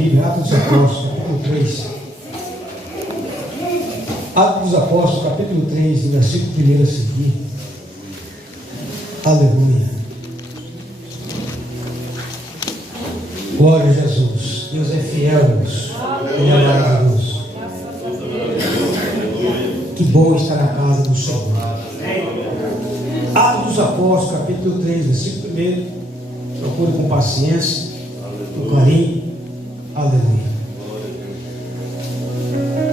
Bíblia, Atos dos Apóstolos, capítulo 3. Atos dos Apóstolos, capítulo 3, no versículo 1 a seguir. Aleluia. Glória a Jesus. Deus é fiel, Deus. Ele é maravilhoso. Que bom estar na casa do Senhor. Atos dos Apóstolos, capítulo 3, versículo 1. Procure com paciência, com carinho. Aleluia.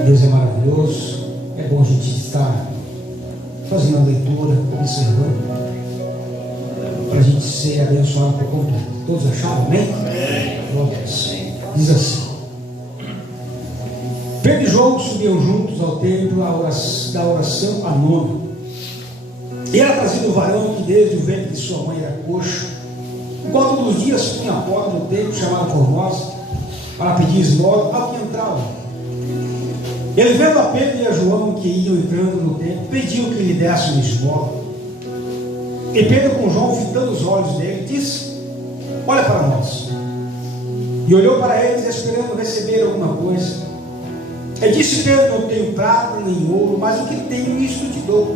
Deus é maravilhoso. É bom a gente estar fazendo a leitura, observando, para a gente ser abençoado por conta. Todos acharam? Amém? Diz assim: Pedro e João subiam juntos ao templo da oração a nona. E era trazido o varão que desde o ventre de sua mãe era coxo, o qual todos os dias punha a porta do templo chamado Formosa, para pedir esmola ao que entrava. Ele, vendo a Pedro e a João que iam entrando no templo, pediu que lhe desse uma esmola. E Pedro, com João, fitando os olhos dele, disse: Olha para nós. E olhou para eles, esperando receber alguma coisa. E disse Pedro: Não tenho prata nem ouro, mas o que tenho, isto te dou.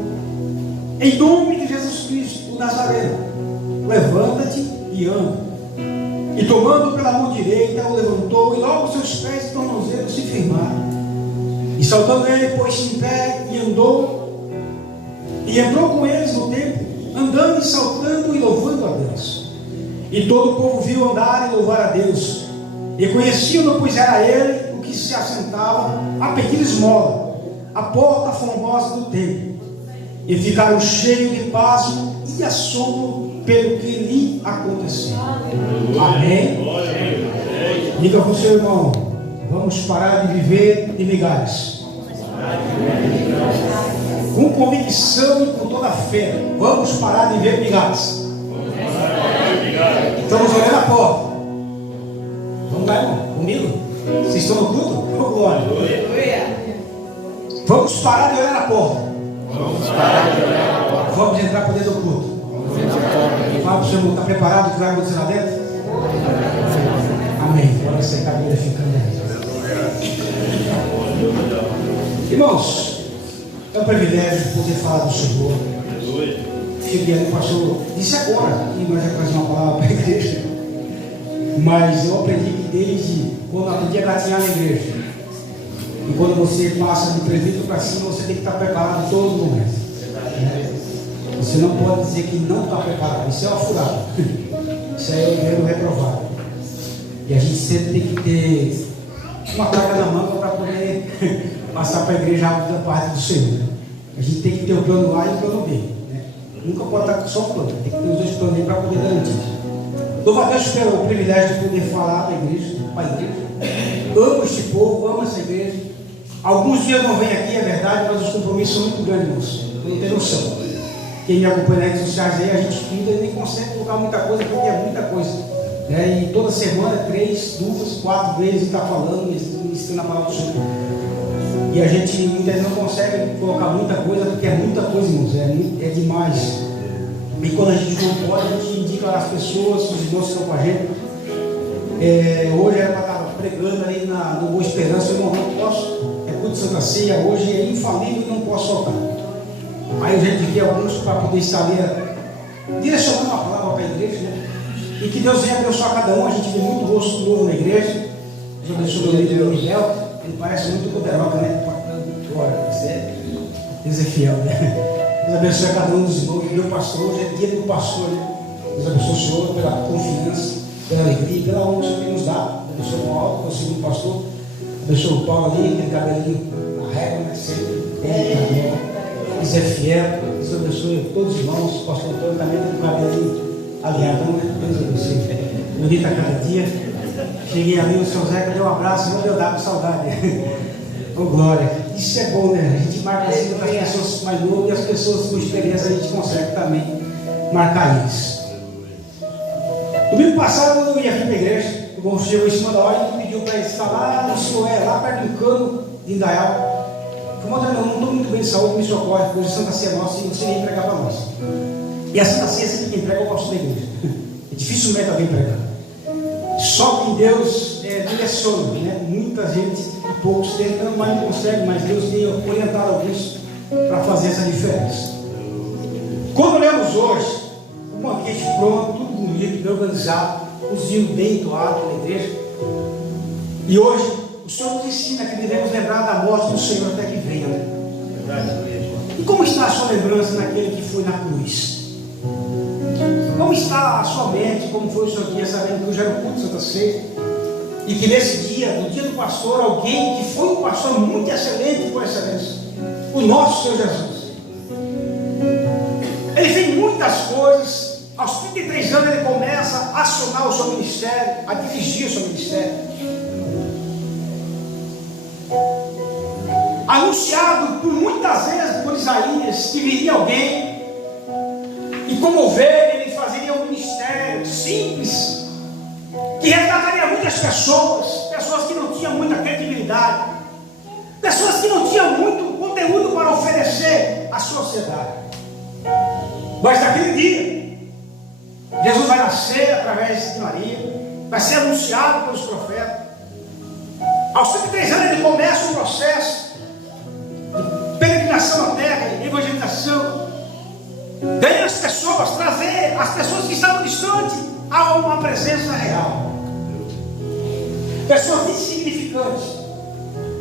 Em nome de Jesus Cristo, o Nazareno, levanta-te e anda. E tomando pela mão direita, o levantou, e logo seus pés e tornozelos se firmaram. E saltando ele, pôs-se em pé e andou, e entrou com eles no templo, andando e saltando e louvando a Deus. E todo o povo viu andar e louvar a Deus, e conheciam-no, pois era ele o que se assentava a pedir esmola, à porta formosa do templo. E ficaram cheios de pasmo e assombro pelo que lhe aconteceu. Amém? Diga para o seu irmão: vamos parar de viver de migalhas. Com convicção e com toda a fé, vamos parar de viver de migalhas. Estamos olhando a porta. Vamos lá, irmão, comigo? Vocês estão no culto? Glória. Vamos parar de olhar a porta. Vamos entrar por dentro do culto. Fala para o Senhor: está preparado o que vai acontecer lá dentro? Amém. Agora você cadeira ficando aí. Irmãos, é um privilégio poder falar do Senhor. Cheguei ali, o pastor disse agora que nós ia trazer uma palavra para a igreja, mas eu aprendi que desde quando eu aprendi a gatinhar na igreja, e quando você passa de presbítero para cima, você tem que estar preparado em todo momento. Você não pode dizer que não está preparado. Isso é uma furada. Isso é o primeiro reprovado. E a gente sempre tem que ter uma carga na manga para poder passar para a igreja da parte do Senhor. A gente tem que ter o plano A e o plano B. Nunca pode estar só um plano. Tem que ter os dois planos aí para poder garantir. Louvo a Deus pelo privilégio de poder falar para a igreja. Amo este povo, amo essa igreja. Alguns dias não vem aqui, é verdade, mas os compromissos são muito grandes, irmãos. Não tem noção. Quem me acompanha nas redes sociais aí, a gente estuda e nem consegue colocar muita coisa, porque é muita coisa. E toda semana, 3, 2, 4 vezes está falando, ensinando a palavra do Senhor. E a gente muitas vezes não consegue colocar muita coisa, porque é muita coisa, irmãos. É demais. E quando a gente não pode, a gente indica às pessoas, os irmãos que estão com a gente. Hoje era para estar pregando ali no Boa Esperança, eu não posso. De Santa Ceia hoje é infalível e não posso soltar. Aí a gente vê alguns para poder estar ali direcionando uma palavra para a igreja, né? E que Deus venha abençoar cada um. A gente vê muito rosto novo na igreja. Deus abençoe o líder Miguel. Ele parece muito poderoso, né? Deus é fiel, né? Deus abençoe a cada um dos irmãos. E meu pastor, hoje é dia do pastor, né? Deus abençoe o Senhor pela confiança, pela alegria, pela honra que o Senhor tem nos dado. Abençoe o Paulo, que é o segundo pastor. Abençoe o Paulo ali, aquele cabelinho na régua, né? Sempre bem, Deus é fiel. Deus abençoe todos os irmãos. O pastor Antônio também tem o cabelinho alinhado, né? Deus abençoe. Bonito a cada dia. Cheguei ali, o seu Zeca deu um abraço, não deu dar com saudade. Oh, glória. Isso é bom, né? A gente marca assim para as pessoas mais novas e as pessoas com experiência a gente consegue também marcar eles. Domingo passado eu ia aqui para a igreja. O bom chegou em cima da hora e pediu para ele estar lá no Soé, lá perto do cano de Indaial. Falei: eu não estou muito bem de saúde, me socorre, hoje a Santa Ceia nossa e você nem pregar para nós. E a Santa Ceia sempre quem prega é o pastor da igreja. É dificilmente alguém pregar. Só que Deus direciona, né? Muita gente, poucos tentam, mas não consegue, mas Deus tem orientado alguns para fazer essa diferença. Quando olhamos hoje, um banquete pronto, tudo bonito, bem organizado, cozinho bem entoado na igreja, e hoje o Senhor nos ensina que devemos lembrar da morte do Senhor até que venha. E como está a sua lembrança naquele que foi na cruz? Como está a sua mente, como foi o seu dia, sabendo que hoje era o culto de Santa Ceia, e que nesse dia, no dia do pastor, alguém que foi um pastor muito excelente por excelência, o nosso Senhor Jesus, ele fez muitas coisas. Aos 33 anos ele começa a acionar o seu ministério, a dirigir o seu ministério, anunciado por muitas vezes por Isaías que viria alguém e como ovelha ele fazeria um ministério simples que resgataria muitas pessoas que não tinham muita credibilidade, pessoas que não tinham muito conteúdo para oferecer à sociedade. Mas naquele dia Jesus vai nascer através de Maria, vai ser anunciado pelos profetas. Aos 33 anos ele começa um processo de peregrinação na terra, de evangelização, ganhar as pessoas, trazer as pessoas que estavam distantes a uma presença real. Pessoas insignificantes,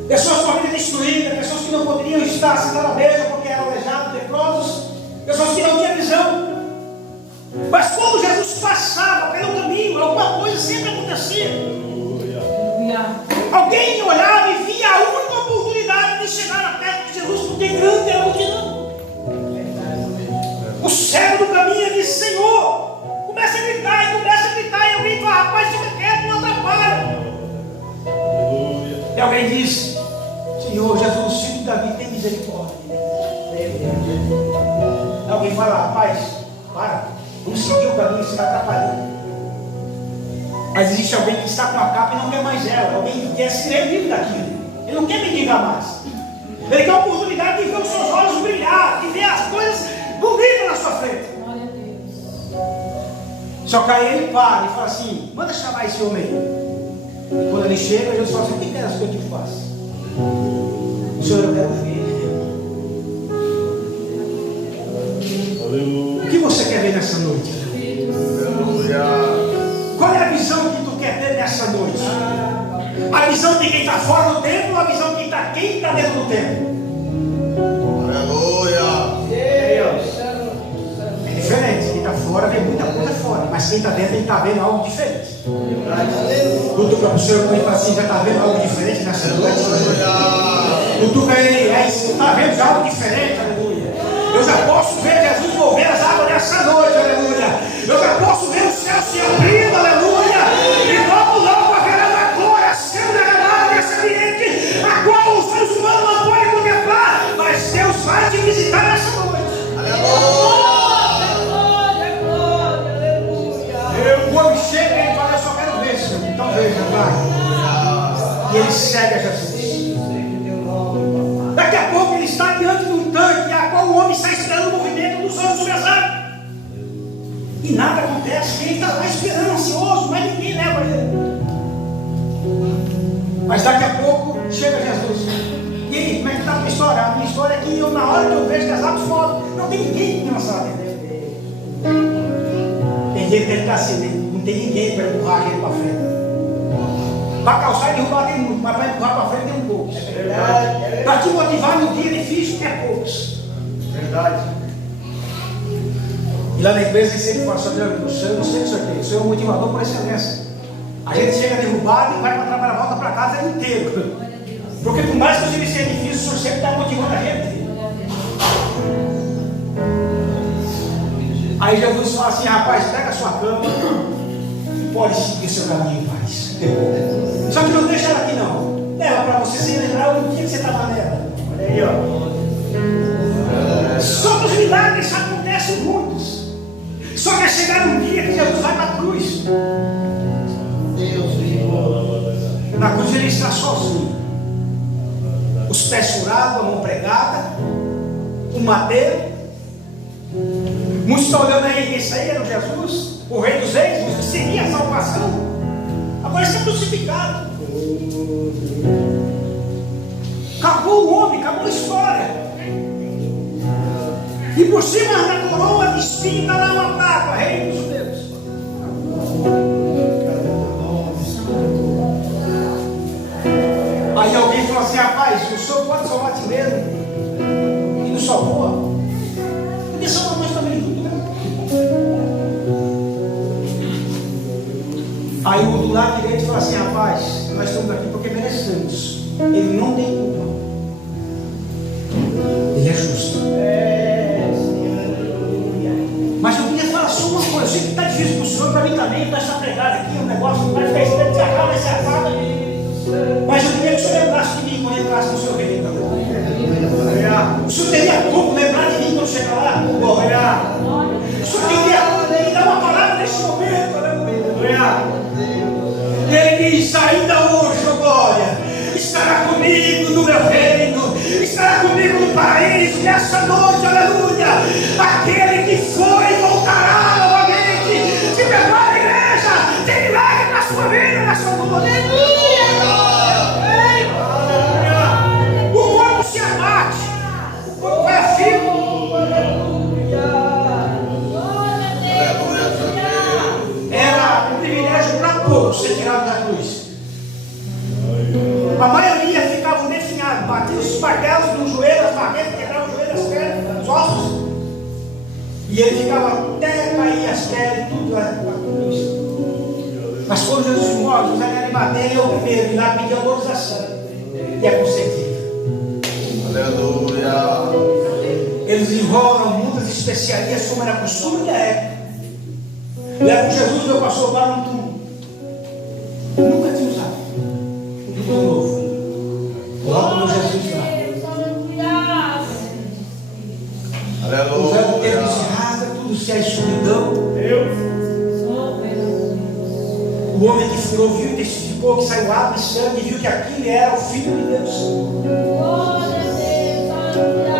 pessoas com a vida destruída, pessoas que não poderiam estar sentadas à mesa porque eram aleijados, leprosos, pessoas que não tinham visão. Mas quando Jesus passava pelo caminho, alguma coisa sempre acontecia. Alguém olhava e via a única oportunidade de chegar perto de Jesus, porque grande era a multidão. O cego do caminho disse: Senhor, começa a gritar, e alguém fala: rapaz, fica quieto, não atrapalha. E alguém disse: Senhor, Jesus, filho de Davi, tem misericórdia. Alguém fala: rapaz, para, vamos seguir o caminho, você está atrapalhando. Mas existe alguém que está com a capa e não quer mais ela, alguém que quer se livre daquilo, ele não quer mendigar mais, ele quer a oportunidade de ver os seus olhos brilhar, de ver as coisas bonitas na sua frente. Só que aí ele para e fala assim: manda chamar esse homem aí. E quando ele chega, Jesus fala assim: o que queres que eu te faça? O Senhor, eu quero ver. O que você quer ver nessa noite? Qual é a visão que tu quer ter nessa noite? A visão de quem está fora do templo ou a visão de quem está dentro do templo? Aleluia! É diferente. Quem está fora vê muita coisa fora, mas quem está dentro está vendo algo diferente. Cutuca para o Senhor e fala assim: já está vendo algo diferente nessa noite? Cutuca ele, está vendo algo diferente? Aleluia! Eu já posso ver Jesus mover as águas nessa noite, aleluia! Eu já posso ver o céu se abrindo, aleluia! E logo haverá uma glória sendo derramada nesse ambiente, a qual os seres humanos não podem contemplar, mas Deus vai te visitar nessa noite. Quando chega, ele fala: eu só quero ver, Senhor. Então veja, vai. E ele segue a Jesus. Daqui a pouco ele está diante de um tanque, a qual o homem está esperando o movimento dos olhos sobre as águas. E nada acontece, ele está lá esperando, ansioso, mas ninguém leva ele. Mas daqui a pouco chega Jesus. E aí, como é que está a minha história? A minha história é que eu, na hora que eu vejo que as águas foram, não tem ninguém que pensa dentro. Tem gente que ele está assim, não tem ninguém para empurrar ele para frente. Para calçar e derrubar tem muito, mas para empurrar para frente tem um pouco. Para te motivar no dia difícil é poucos. Verdade. E lá na empresa ele sempre fala: o Senhor não sei disso aqui, o Senhor é um motivador por excelência. A gente chega derrubado e vai para trabalhar, volta para casa inteiro. Porque por mais que o serviço seja difícil, o Senhor sempre está motivando a gente. Aí Jesus fala assim: rapaz, pega a sua cama e pode seguir seu caminho em paz. Só que não deixa ela aqui não. Leva para você sem lembrar o dia que você estava nela. Olha aí, ó. Só que os milagres acontecem muitos. Só que é chegar um dia que Jesus vai para a cruz. Na cruz ele está sozinho. Os pés furados, a mão pregada, o madeiro. Muitos estão olhando aí: esse aí era o Jesus, o Rei dos Reis, que seria a salvação. Agora está crucificado. Acabou o homem, acabou a história. E por cima da coroa de espinho está lá uma placa, Rei dos Judeus. Aí alguém falou assim: rapaz, o senhor pode salvar a ti mesmo? E não salvou? Porque salva nós também junto, né? Aí o do lado direito falou assim: rapaz, nós estamos aqui porque merecemos. Ele não tem culpa. Ele é justo. Mas eu queria falar só uma coisa. Eu sei que está difícil para o senhor, para mim também, para essa pregada aqui, um negócio, vai ficar esperto, se acaba, se acaba. Mas eu queria que o senhor lembrasse de mim quando entrasse no seu reino também. O senhor teria como lembrar de mim quando chegar lá? O senhor queria me dar uma palavra nesse momento, Ele diz: ainda hoje, ó glória, estará comigo no meu reino, estará comigo no paraíso, nessa noite, aleluia. Aquele que foi voltará novamente. Se prepara, igreja, tem milagre na sua vida, na sua noite. Aleluia. O corpo se abate, o corpo é firme. Era um privilégio para poucos ser tirado da cruz. A maioria ficava definhado, batia os martelos no joelho, as barretas, quebrava o joelho, as pernas, os ossos. E ele ficava até cair as pernas, tudo lá para a cruz. Mas quando Jesus morre, José de Arimateia é o primeiro, e lá pediu a autorização. E é concedido. Aleluia. Eles enrolam muitas especiarias, como era costume da época. Levam Jesus, meu pastor, para um túmulo. Nunca tinha usado. Tudo novo. Coloca meu Jesus lá. O véu do tempo se rasga, tudo se é escuridão. O homem que furou viu e testificou que saiu água e sangue e viu que aquilo era o Filho de Deus.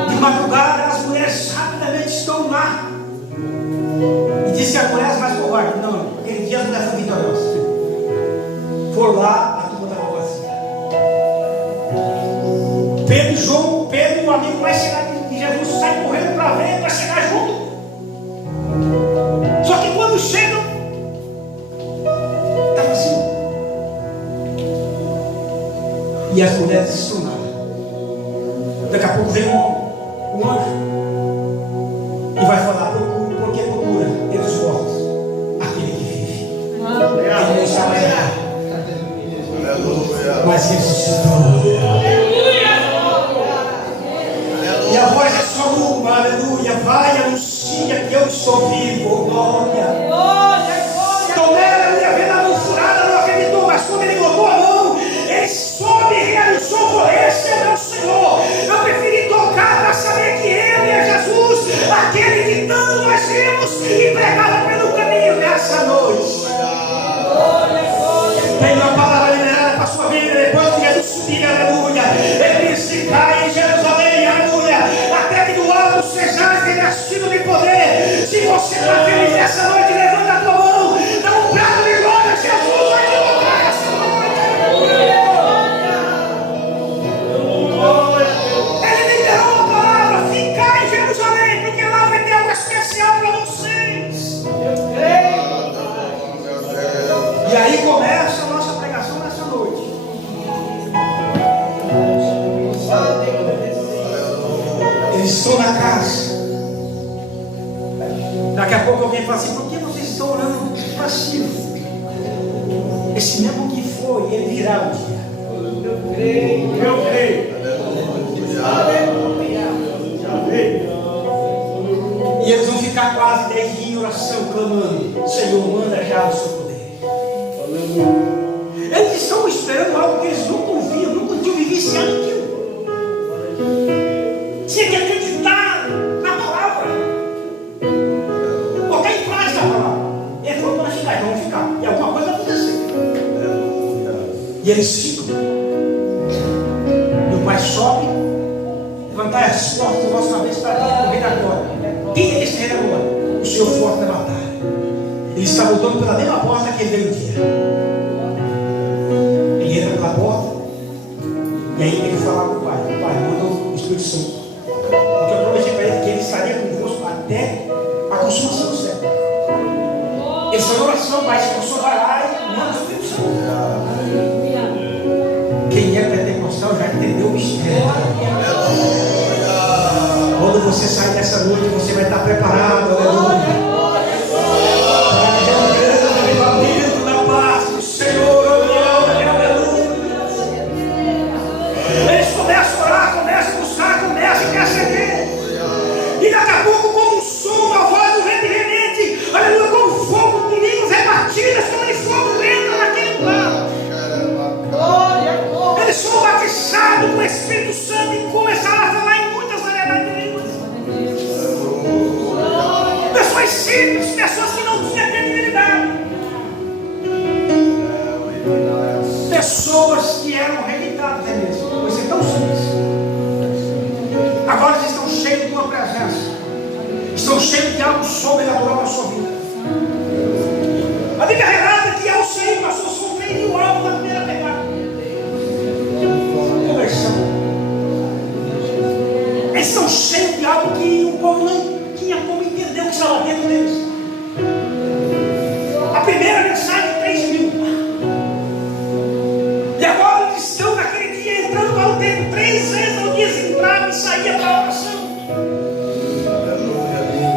De madrugada as mulheres rapidamente estão lá. E disse que as mulheres mais covardes: não, aquele dia as mulheres foram vitoriosas. Foram lá, a turma estava vazia. Pedro e João, Pedro e o amigo vai chegar de Jesus, sai correndo para ver, para chegar junto. Só que quando chegam, está vazio. E as mulheres estão lá. Daqui a pouco vem um anjo e vai falar: por que procura eles mortos aquele que vive? Ele não está mais lá, mas ressuscitou. E a voz é só uma: aleluia. Vai, anuncia que eu estou vivo, glória. Tomé, aleluia, vendo a mão furada, não acreditou, mas quando ele botou a mão, ele soube e realizou: esse é meu Senhor. Eu preferi tocar para saber que ele é Jesus, aquele que tanto nós vimos e pregava pelo caminho nessa noite. Tem uma palavra liberada para a sua vida depois que Jesus subir, aleluia. Ele disse: cai em Jerusalém, aleluia, até que do alto sejais revestido de poder. Se você está feliz nessa noite, levanta a tua mão, dá um prato de glória. Jesus vai te botar essa noite. Ele liberou a palavra: ficar em Jerusalém, porque lá vai ter algo especial para vocês. E aí começa a nossa pregação nessa noite. Eles estão na casa. Daqui a pouco alguém fala assim: por que vocês estão orando passivo? Esse mesmo que foi, ele virá um dia. Eu creio. E eles vão ficar quase 10 dias em oração, clamando: Senhor, manda já o seu poder. Eles estão esperando algo que eles nunca ouviram, nunca tinham vivenciado aquilo. Tinha que acreditar na palavra. Qualquer frase da palavra. Ele falou para ficar, então vamos ficar. E alguma coisa vai acontecer. E eles ficam. E o pai sobe, levantar as portas da nossa cabeça para o rei agora. Quem é esse rei agora? O Senhor forte na batalha. Ele está voltando pela mesma porta que ele veio um dia. E aí tem que falar com o Pai. Pai, manda o Espírito Santo. Porque eu prometi para ele que ele estaria convosco até a consumação do século. Essa é a oração, Pai. Se você vai lá e manda o Espírito Santo. Quem é pentecostal já entendeu o mistério. Quando você sair dessa noite, você vai estar preparado. Aleluia. Com o Espírito Santo e começaram a falar em muitas variedades de línguas. Pessoas simples, pessoas que não tinham credibilidade. Pessoas que eram rejeitadas, é mesmo. Pois é tão simples. Agora eles estão cheios de uma presença. Estão cheios de algo sobrenatural na sua vida. A Bíblia relata que ao ser passou sofrendo o alvo da primeira pegada. Eles estão cheios de algo que o povo não tinha como entender o que estava dentro deles. A primeira mensagem, 3.000. E agora eles estão naquele dia entrando para o templo 3 vezes ao dia, entrava e saía para a oração.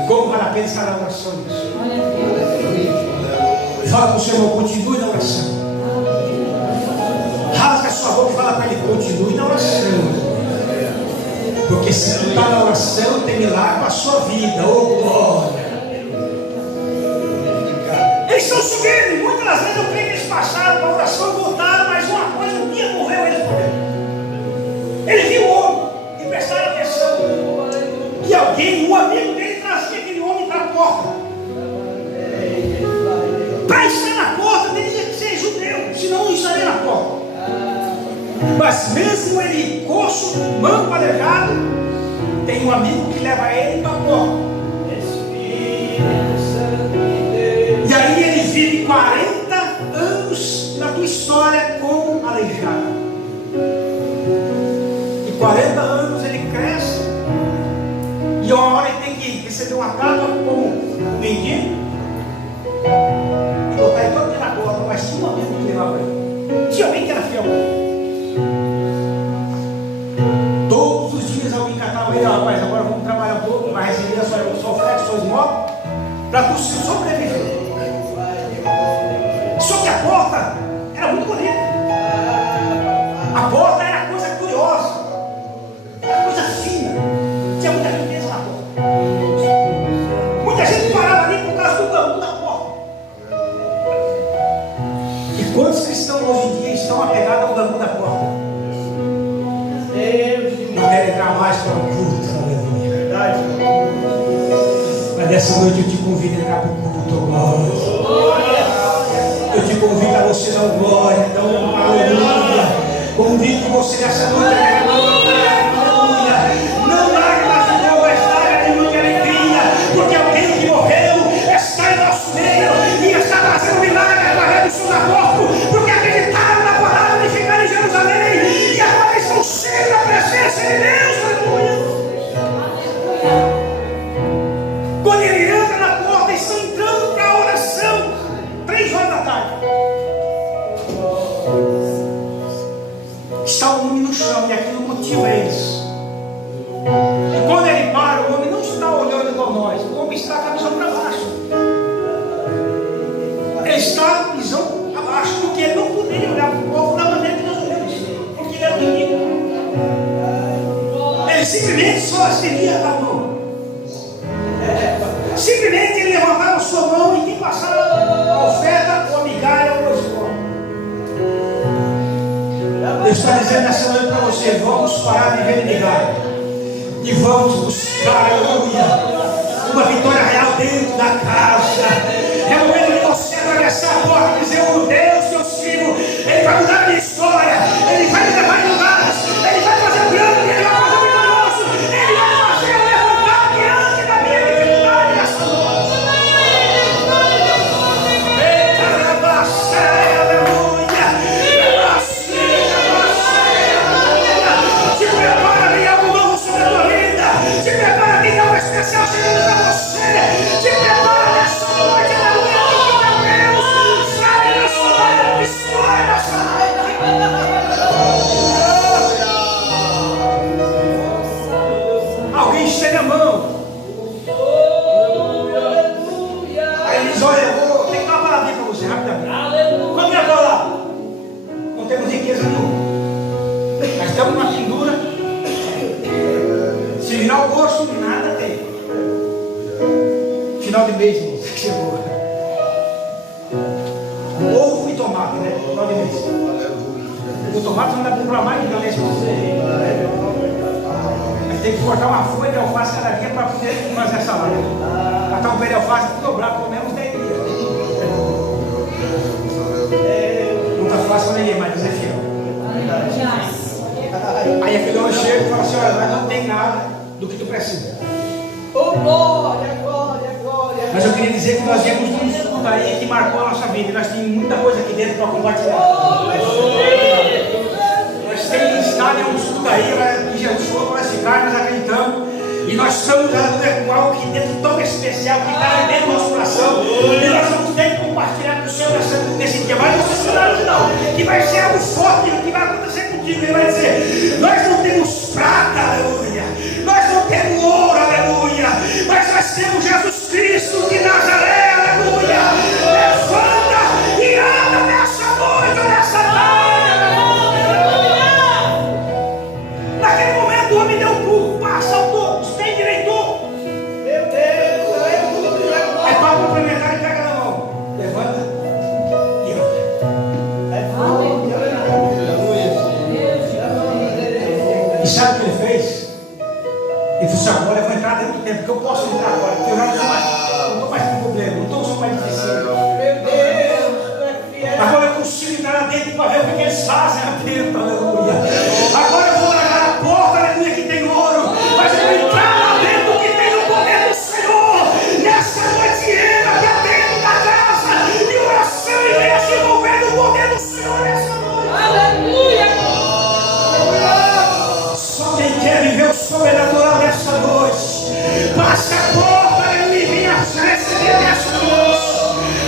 Como vale a pena estar na oração? Fala com o Senhor, continue na oração. Rasga a sua boca e fala para ele, continue na oração. Porque se tu está na oração, tem milagre para a sua vida. Oh glória! Eles estão subindo. Muitas das vezes eu creio que eles passaram para a oração e voltaram, mas uma coisa, um dia morreu eles por dentro. Ele viu o homem e prestaram atenção. E alguém, um amigo dele, trazia aquele homem para a porta. Para estar na porta, teria que ser judeu, senão não estaria na porta. Mas mesmo ele coxo, manco, aleijado, tem um amigo que leva ele para a porta. E aí ele vive 40 anos na tua história como aleijado. E 40 anos ele cresce. E uma hora ele tem que receber uma tábua como um mendigo. E botar ele todo dia na porta. Mas tinha um amigo que levava ele. Tinha alguém que era fiel. Todos os dias alguém catava ele, rapaz, agora vamos trabalhar um pouco, vai receber a sua frete, sua esmola, para tu sobreviver. Só que a porta era muito bonita. A porta era coisa curiosa, era coisa fina, tinha muita riqueza na porta. Muita gente parava ali por causa do bambu da porta. E quantos cristãos hoje em dia estão apegados ao bambu da porta? Não quero entrar mais para o culto, aleluia. Verdade? Mas nessa noite eu te convido a entrar para o culto, glória. Eu te convido a você dar glória, dar aleluia. Convido você nessa noite a aleluia. Não largue mais o meu, mas largue de alegria, porque alguém que morreu está em nosso meio e está fazendo milagre através do seu corpo, porque acreditaram na palavra de ficar em Jerusalém e agora estão cheios da presença de Deus, aleluia. Quando ele entra na porta, estão entrando para a oração, 3 horas da tarde. Está o homem no chão e aquilo motiva eles. E quando ele para, o homem não está olhando igual nós, o homem está com a visão para baixo. Ele está com a visão abaixo, porque ele não poderia olhar para o povo da maneira que nós olhamos, porque ele era um inimigo. Ele simplesmente só seria a mão. Simplesmente ele levantava a sua mão e quem passava a oferta ou a migalha ou a esmola. Deus está dizendo nessa noite para você: vamos parar de ver migalha e vamos buscar, aleluia, uma vitória real dentro da casa. É o momento de você atravessar a porta e dizer: o Deus que eu sigo, Ele vai mudar a minha história, Ele vai me levar em lugares, Ele vai fazer o grande, Ele vai fazer o milagroso, Ele vai fazer eu levantar diante da minha dificuldade nessa noite. Eita, aleluia. temos riqueza nenhuma. Nós estamos numa pendura. Se virar o bolso, nada tem. Final de mês, irmãos, que chegou. Ovo e tomate, né? Final de mês. O tomate não dá para comprar mais de galera. Tem que cortar uma folha de alface cada dia para poder fazer a salada. Catar um pé de alface e dobrar pelo menos 10 dias. Não está fácil para ninguém, mas Deus é fiel. Aí aquele homem chega e fala assim: olha, mas não tem nada do que tu precisa. Glória, glória, glória. Mas eu queria dizer que nós viemos num estudo aí que marcou a nossa vida. E nós temos muita coisa aqui dentro para compartilhar. Nós temos estado em um estudo aí, que Jesus falou para nós ficar, nós acreditamos. E nós estamos com algo aqui dentro tão especial, que está dentro do nosso coração. E nós vamos ter que compartilhar com o Senhor nesse dia. Mas não se esperar não, que vai ser algo forte, que vai acontecer contigo. Ele vai dizer: nós não temos prata, aleluia. Nós não temos ouro, aleluia. Mas nós temos Jesus Cristo de Nazaré, aleluia. Levanta e anda nessa noite, nessa tarde, aleluia. Naquele momento o homem deu um pulo, saltou, endireitou. Meu Deus, aleluia. É para complementar e pega na mão. Levanta e anda. E sabe o que ele fez? Ele disse: agora eu vou entrar dentro do tempo, porque eu posso entrar agora, porque eu já não estou mais com problema, não estou mais difícil. Meu Deus, Agora eu consigo entrar lá dentro para ver o que eles fazem lá dentro, aleluia. Agora eu vou largar a porta, aleluia, que tem ouro, mas eu vou entrar lá dentro que tem o poder do Senhor. Nessa noite entra aqui dentro da casa e oração e venha se envolver no poder do Senhor nessa noite. aleluia. Só quem quer viver o sobrenatural nessa noite, passe a porta, aleluia, e venha receber nessa noite.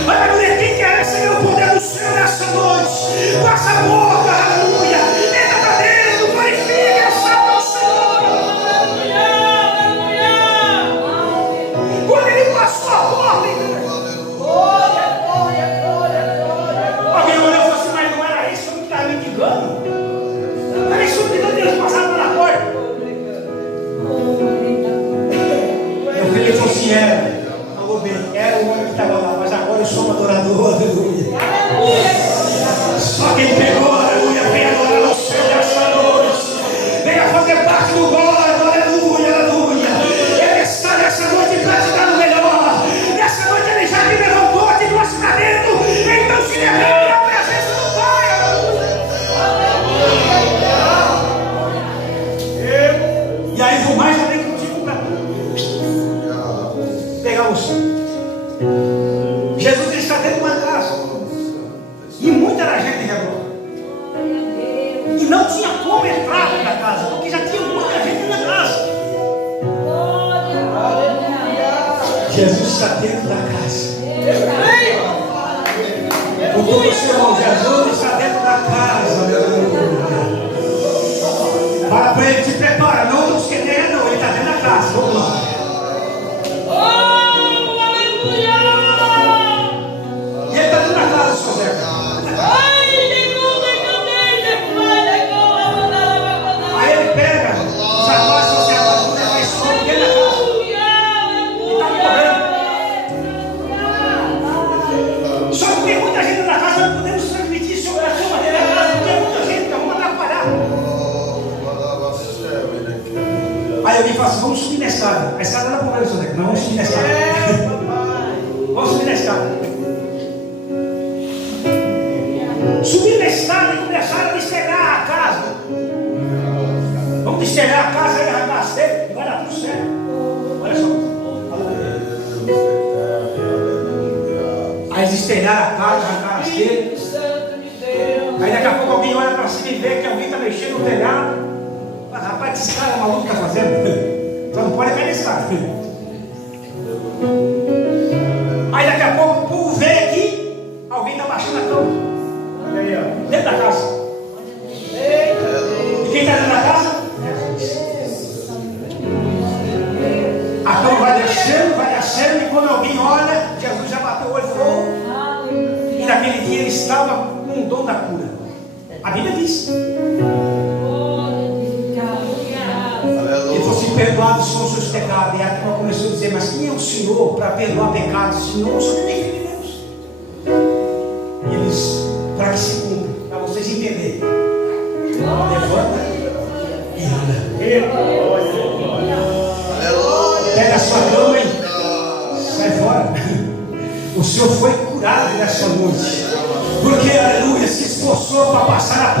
Aleluia, quem quer receber o poder do Senhor nessa noite, passa a porta, aleluia, entra para dentro, glorifica, salva o Senhor. Aleluia. Quando ele passou a porta, igreja, Glória, glória, glória, glória. alguém olhou e falou assim: mas não era isso que estava me engano? Não era isso que Deus passava pela porta? Eu falei: falou assim, falou bem, era o homem que estava lá, mas agora eu sou um adorador, aleluia. Só quem pegou, aleluia, vem adorar o Senhor nessa noite. Venha fazer parte do glória, aleluia, aleluia. Ele está nessa noite para te dar o melhor. Nessa noite ele já te levantou, te trouxe para dentro. Então se derrame na presença do Pai, aleluia. E aí vou mais além contigo para pegar você. Jesus está dentro de uma casa. E muita era gente em redor. E não tinha como entrar dentro da casa, porque já tinha muita gente na casa. Jesus está dentro da casa. O todo Senhor, Jesus está dentro da casa. Fala para ele: te prepara, não nos querendo, não, ele está dentro da casa. Vamos lá. E ele está dentro da casa, seu Zé. Aí ele pega, já passa o céu, vai esconder dentro da casa. E está morrendo. Só que tem muita gente na casa, não podemos transmitir sobre a sua maneira da casa, porque tem muita gente, então vamos atrapalhar. Aí alguém fala assim: vamos subir na escada. A escada não é problema, seu Zé, não, vamos subir na escada. Vamos subir na escada. Subir na escada e começaram a destelhar a casa. Vamos destelhar a casa e arrancar as telhas, e vai dar tudo certo. Olha só. Aí destelharam a casa, arrancaram as telhas. Aí daqui a pouco alguém olha para cima e vê que alguém está mexendo no telhado. Mas rapaz, que esse cara é maluco que está fazendo? Só não pode cair nesse cara. Aí daqui a pouco o povo vê aqui, alguém está baixando a cama. Dentro da casa. E quem está dentro da casa? A cama vai descendo, e quando alguém olha, Jesus já bateu o olho e falou. E naquele dia ele estava com o dom da cura. A Bíblia Bíblia diz. Ele falou assim: perdoados são os seus pecados. E a turma começou a dizer: mas quem é o Senhor para perdoar pecados? Senhor, só tem filho de Deus. E eles, para que se cumpra, para vocês entenderem, levanta e anda. Pega a sua cama e sai fora. O Senhor foi curado nessa noite. Porque, aleluia, se esforçou para passar a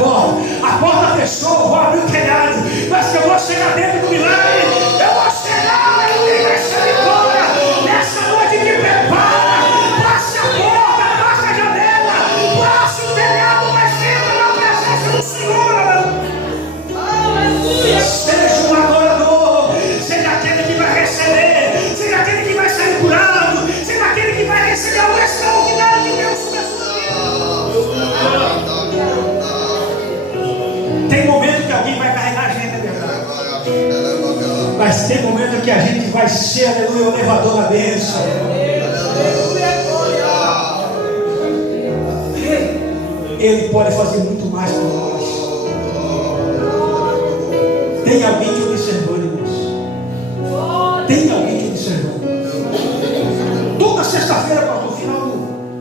porta fechou, eu vou abrir o telhado, mas que eu vou chegar dentro do milagre, eu vou chegar, aleluia, nessa vitória, nessa noite que prepara, passe a porta, passe a janela, passe o telhado, mas entra na presença do Senhor, aleluia. Seja um adorador, seja aquele que vai receber, seja aquele que vai sair curado, seja aquele que vai receber a extraordinária de Deus sobre a sua vida. Tem momento que alguém vai carregar a gente, é verdade. Mas tem momento que a gente vai ser, aleluia, o levador da bênção. Ele pode fazer muito mais por nós. Tem alguém te observando, irmãos. Tem alguém te observando. Toda sexta-feira, no final da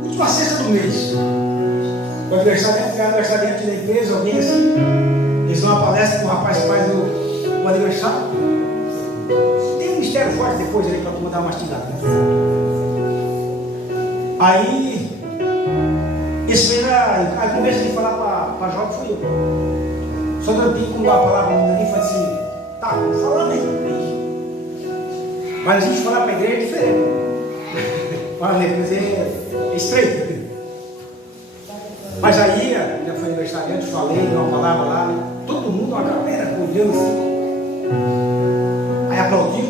última sexta do mês, o aniversariante da empresa, alguém assim, eles dão uma palestra com o rapaz que faz o aniversário. Tem um mistério forte depois aí para dar uma mastigada. Aí, esse mês, aí começa a falar para Jó, que fui eu. Só que eu tenho como dar a palavra ali e falei assim: tá, falando aí. Mas a gente falar para a igreja é diferente. Para a igreja é estreito. Mas aí, já foi aniversariante, falei, dei uma palavra lá, todo mundo, uma galera, olhando assim. Aí aplaudiu,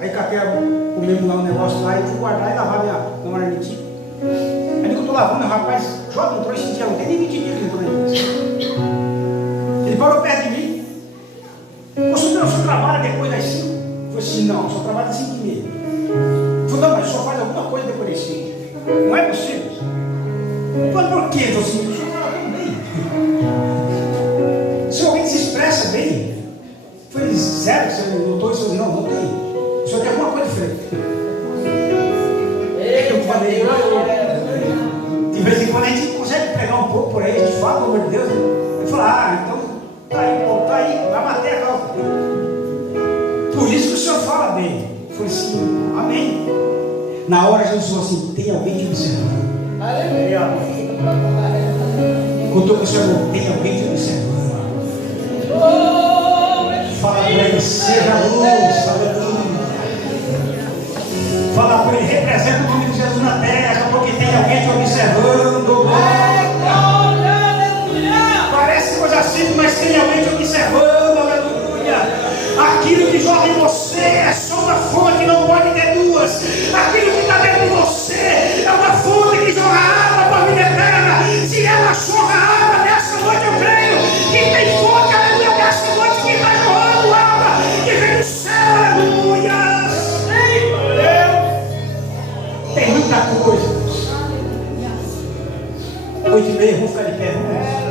aí catei o mesmo lá um negócio lá e fui guardar e lavar minha marmitinha. Aí quando eu estou lavando, o rapaz joga, entrou esse dia, não tem nem 20 dias que ele entrou na igreja. Ele parou perto de mim. O senhor trabalha depois das 5? Eu falei assim: não, só trabalha às 5h30. Ele falou: não, mas só faz alguma coisa depois das 5. Não é possível. Eu falei: por quê? Ele falou assim: o senhor fala tão bem. Se alguém se expressa bem, eu falei: sério, você notou isso? Não, não tem. O senhor tem alguma coisa diferente. Eu falei: de vez em quando a gente consegue pregar um pouco por aí, a gente fala, pelo amor de Deus. Ele falou: então tá aí, vai bater a causa. Por isso que o senhor fala bem. Eu falei assim: amém. Na hora Jesus falou assim: tem alguém te observando. Contou que o senhor não tem alguém te observando. Fala para ele: seja luz, aleluia. Fala para ele: representa o nome de Jesus na terra, porque tem alguém te observando. Parece coisa simples, mas tem alguém te observando, aleluia. Aquilo que jorra em você é só uma fonte, não pode ter duas. Aquilo que está dentro de você é uma fonte que jorra água para a vida eterna. Se ela jorra água nessa noite, eu creio que tem fonte, aleluia, nessa noite que está jorrando água, que vem do céu, aleluia. Tem muita coisa. 8h30, vamos ficar de pé, vamos.